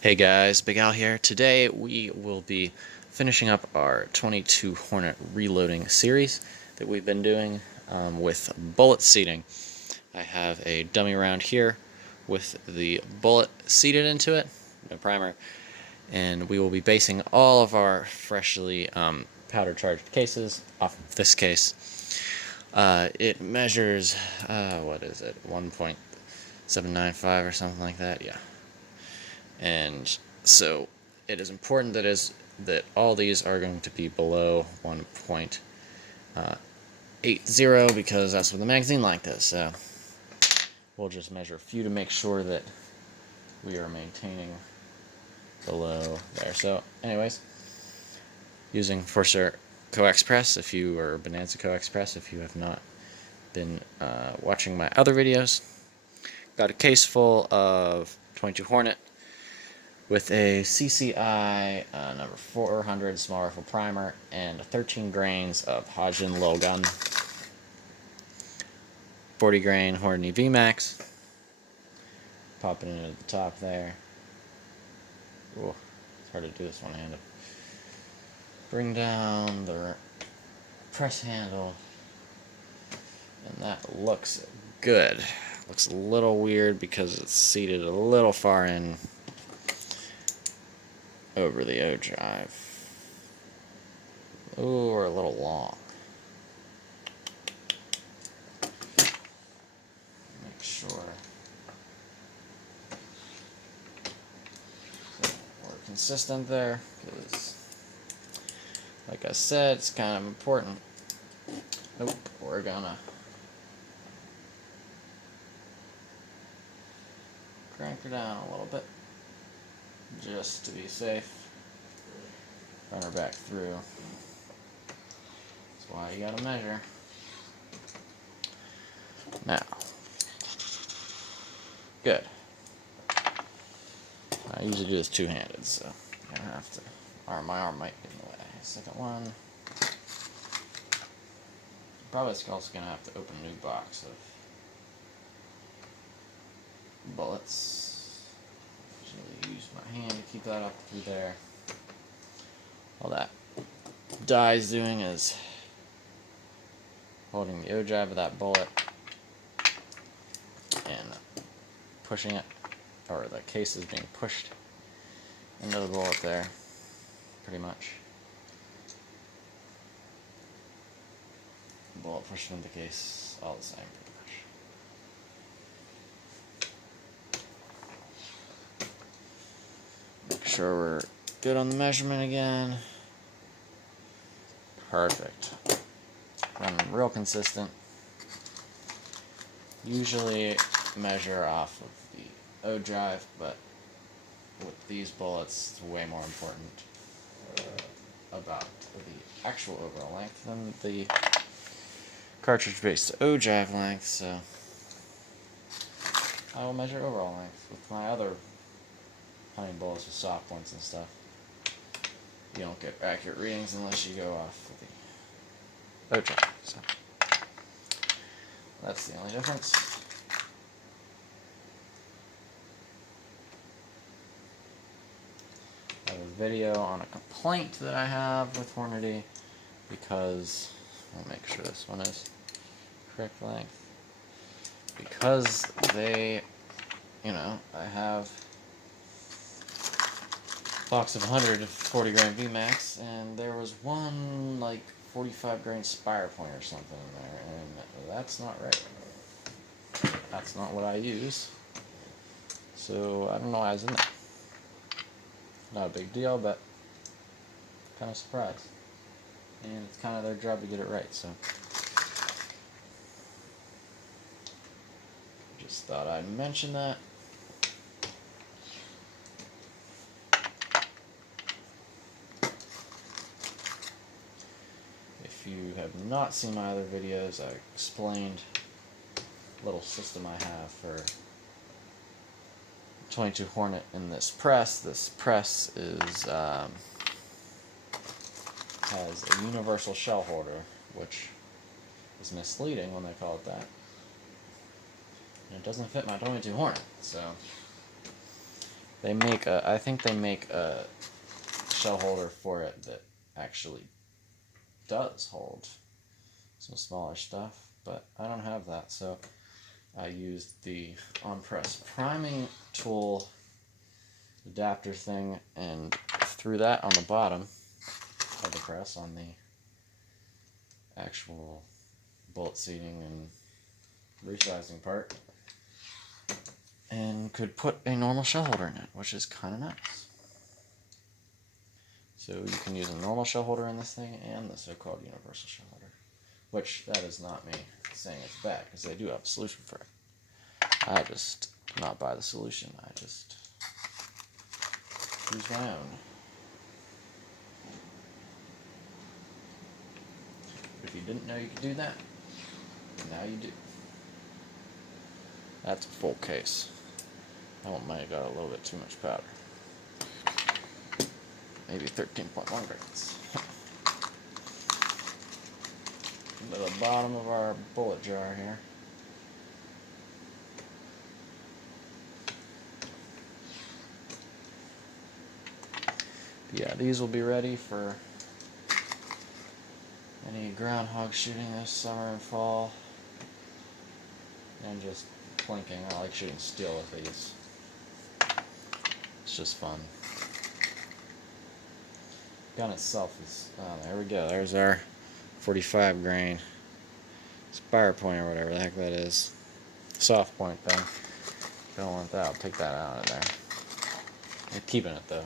Hey guys, Big Al here. Today we will be finishing up our 22 Hornet reloading series that we've been doing with bullet seating. I have a dummy round here with the bullet seated into it, no primer, and we will be basing all of our freshly powder charged cases off of this case. It measures, what is it, 1.795 or something like that, yeah. And so it is important that all these are going to be below 1.80 because that's what the magazine length is. So we'll just measure a few to make sure that we are maintaining below there. So anyways, using Forcer Coax Press or Bonanza Coax Press if you have not been watching my other videos. Got a case full of 22 Hornet with a CCI number 400 small rifle primer and 13 grains of Hodgin low gun, 40 grain Hornady VMAX, popping it at the top there. Ooh, it's hard to do this one-handed. Bring down the press handle, and that looks good. Looks a little weird because it's seated a little far in over the O-drive. Ooh, or a little long. Make sure we're consistent there, because like I said, it's kind of important. Nope, we're gonna crank her down a little bit just to be safe. Run her back through. That's why you gotta measure. Now, good. I usually do this two-handed, so I'm gonna have to. Or my arm might get in the way. Second one. Probably also gonna have to open a new box of bullets. Usually use my hand to keep that up through there. All that die's doing is holding the O-drive of that bullet and pushing it, or the case is being pushed into the bullet there, pretty much. The bullet pushed into the case, all the same, pretty much. Make sure we're good on the measurement again. Perfect. Running real consistent. Usually measure off of the O-drive, but with these bullets, it's way more important about the actual overall length than the cartridge-based O-drive length, so I will measure overall length with my other hunting bullets with soft points and stuff. You don't get accurate readings unless you go off of the O-drive, so that's the only difference. I have a video on a complaint that I have with Hornady because, I'll make sure this one is correct length, because they, I have a box of 140 grain VMAX, and there was one like 45 grain Spire point or something in there, and that's not right. That's not what I use, so I don't know why I was in there. Not a big deal, but kind of surprised. And it's kind of their job to get it right, so just thought I'd mention that. If you have not seen my other videos, I explained a little system I have for 22 Hornet in this press. This press has a universal shell holder, which is misleading when they call it that. And it doesn't fit my 22 Hornet, so They make I think they make a shell holder for it that actually does hold some smaller stuff, but I don't have that, so I used the on-press priming tool adapter thing and threw that on the bottom of the press on the actual bullet seating and resizing part, and could put a normal shell holder in it, which is kind of nice. So you can use a normal shell holder in this thing and the so-called universal shell holder, which that is not me saying it's bad, because they do have a solution for it. I just do not buy the solution. I just use my own. If you didn't know you could do that, now you do. That's a full case. That one might have got a little bit too much powder. Maybe 13.1 grains. To the bottom of our bullet jar here. Yeah, these will be ready for any groundhog shooting this summer and fall. And just plinking. I like shooting steel with these. It's just fun. Gun itself is, oh, there we go. There's our 45 grain spire point or whatever the heck that is. Soft point thing. Don't want that. I'll take that out of there. I'm keeping it though,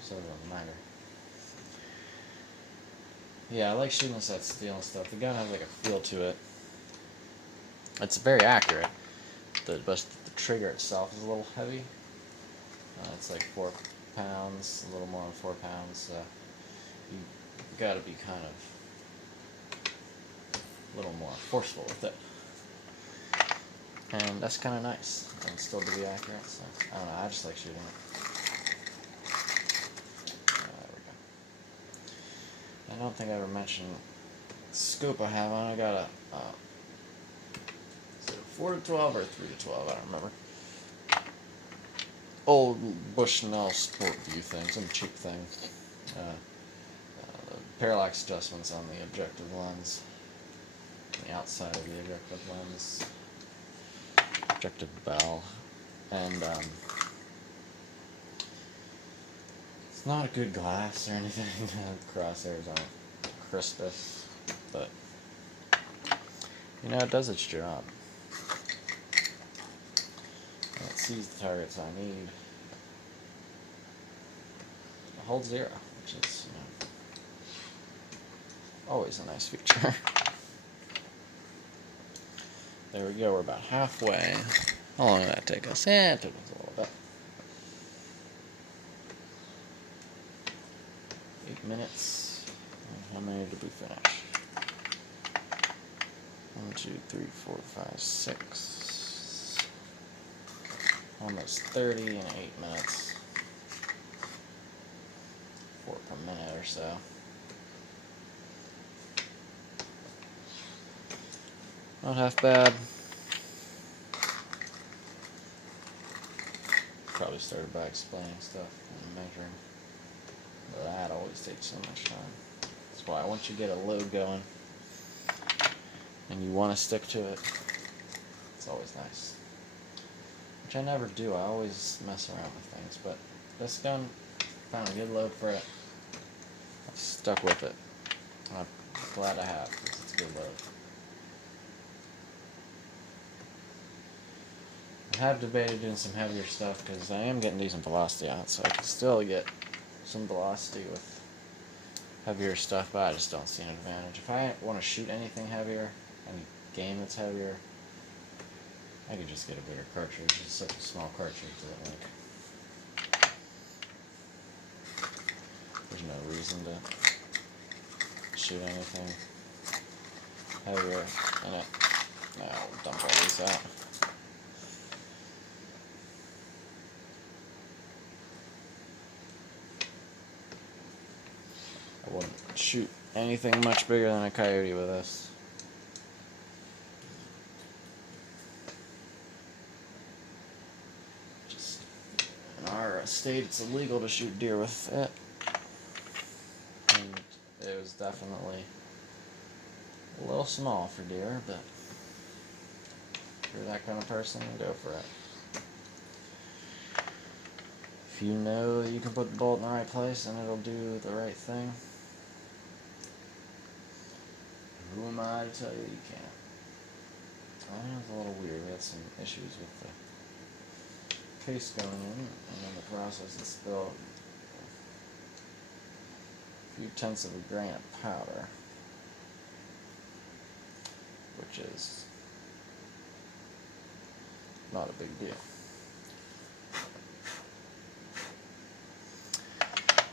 so it doesn't matter. Yeah, I like shooting this at steel and stuff. The gun has like a feel to it. It's very accurate. But the trigger itself is a little heavy. It's like 4 pounds, a little more than 4 pounds. So you got to be kind of a little more forceful with it. And that's kind of nice, and still to be accurate. So I don't know. I just like shooting it. There we go. I don't think I ever mentioned the scope I have on. I got a is it 4 to 12 or 3 to 12? I don't remember. Old Bushnell Sport View thing, some cheap thing. The parallax adjustments on the objective lens, on the outside of the objective lens, objective bell, and it's not a good glass or anything. The crosshairs aren't crispest, but you know, it does its job. And it sees the targets I need. It holds zero, which is, you know, always a nice feature. There we go, we're about halfway. How long did that take us? Yeah, it took us a little bit. 8 minutes. And how many did we finish? 1, 2, 3, 4, 5, 6. Almost 30 in 8 minutes. 4 per minute or so. Not half bad. Probably started by explaining stuff and measuring. But that always takes so much time. That's why once you get a load going and you want to stick to it, it's always nice. Which I never do. I always mess around with things. But this gun, found a good load for it. I've stuck with it. I'm glad I have, because it's a good load. I have debated doing some heavier stuff because I am getting decent velocity out, so I can still get some velocity with heavier stuff, but I just don't see an advantage. If I want to shoot anything heavier, any game that's heavier, I could just get a bigger cartridge. It's such a small cartridge that, like, there's no reason to shoot anything heavier in it. Now I'll dump all these out. I wouldn't shoot anything much bigger than a coyote with this. Just state it's illegal to shoot deer with it. And it was definitely a little small for deer, but if you're that kind of person, go for it. If you know that you can put the bullet in the right place and it'll do the right thing, who am I to tell you you can't? I think it was a little weird. We had some issues with the case going in, and in the process it spilled a few tenths of a grain of powder, which is not a big deal.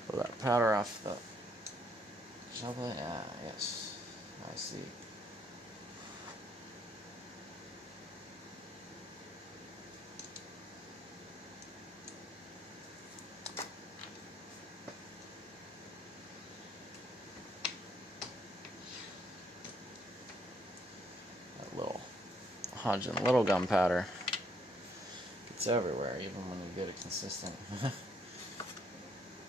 Pull that powder off the shovel. Ah, yes, I see. That little Hodgin little gunpowder. It's everywhere, even when you get a consistent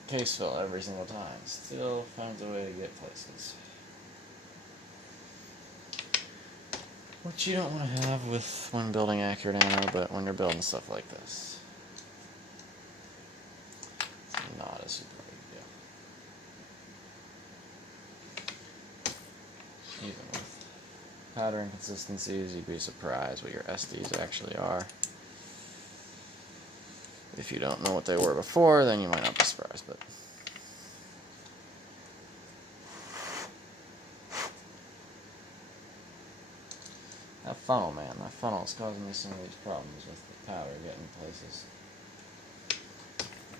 case fill every single time. Still finds a way to get places. Which you don't want to have with when building accurate ammo, but when you're building stuff like this, it's not a super big deal. Even with powder inconsistencies, you'd be surprised what your SDs actually are. If you don't know what they were before, then you might not be surprised, but that funnel, man, that funnel is causing me some of these problems with the powder getting places.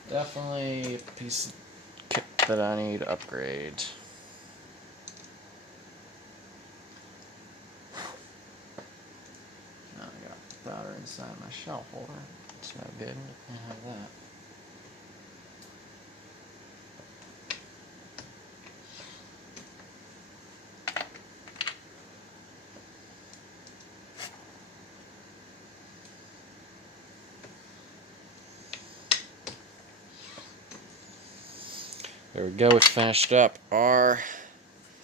Definitely a piece of kit that I need to upgrade. Now I got powder inside my shelf holder. It's no good. I have that. There we go, we finished up our,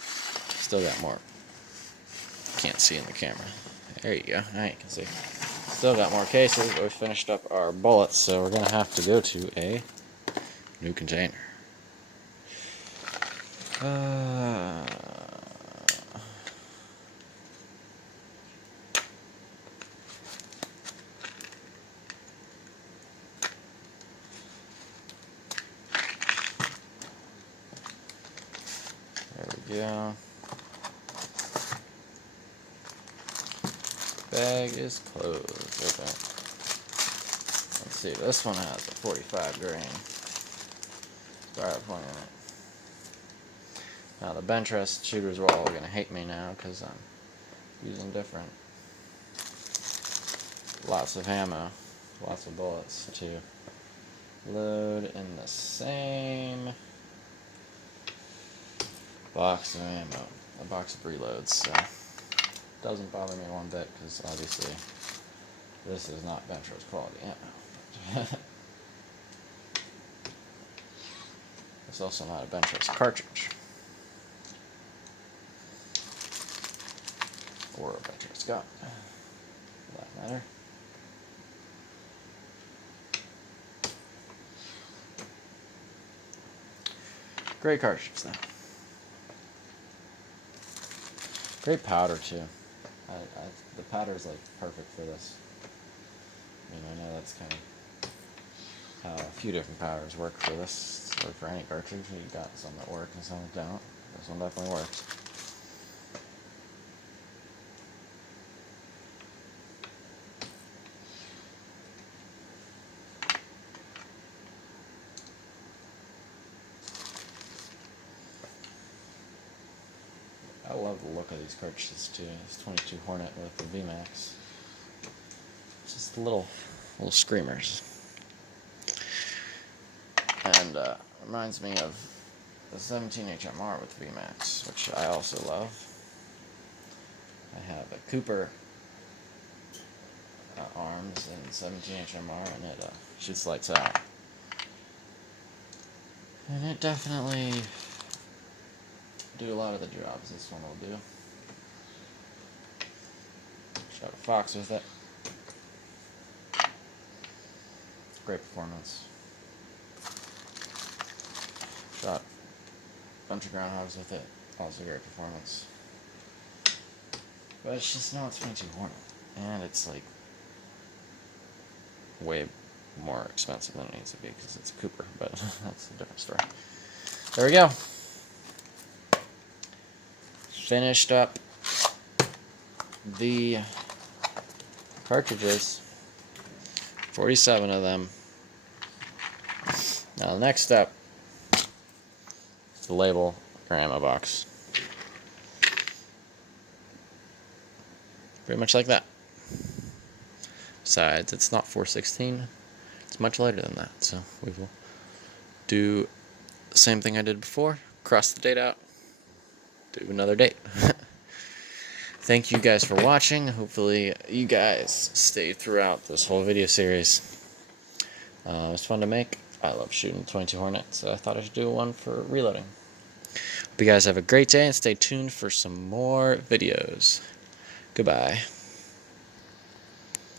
still got more, can't see in the camera, there you go, now you can see, still got more cases, but we finished up our bullets, so we're going to have to go to a new container. There we go. Bag is closed. Okay. Let's see. This one has a 45 grain styrofoam in it. Now the bench rest shooters are all going to hate me now because I'm using different, lots of ammo, lots of bullets to load in the same box of ammo, a box of reloads, so it doesn't bother me one bit because obviously this is not bench rest quality ammo. It's also not a bench rest cartridge or a bench rest gun, for that matter. Great cartridge though. Great powder too. The powder is like perfect for this. I mean, I know that's kind of how a few different powders work for this, or for any cartridge. You got some that work and some that don't. This one definitely works. I love the look of these cartridges too. It's 22 Hornet with the VMAX. Just little screamers. And reminds me of the 17 HMR with VMAX, which I also love. I have a Cooper arms and 17 HMR, and it shoots lights out. And it definitely do a lot of the jobs this one will do. Shot a fox with it. Great performance. Shot a bunch of groundhogs with it. Also great performance. But it's just not 22 Hornet. And it's like way more expensive than it needs to be because it's a Cooper, but that's a different story. There we go. Finished up the cartridges. 47 of them. Now the next step, the label or ammo box. Pretty much like that. Besides, it's not 416. It's much lighter than that, so we will do the same thing I did before. Cross the date out. Do another date. Thank you guys for watching. Hopefully you guys stayed throughout this whole video series. It was fun to make. I love shooting 22 Hornet, so I thought I should do one for reloading. Hope you guys have a great day and stay tuned for some more videos. Goodbye.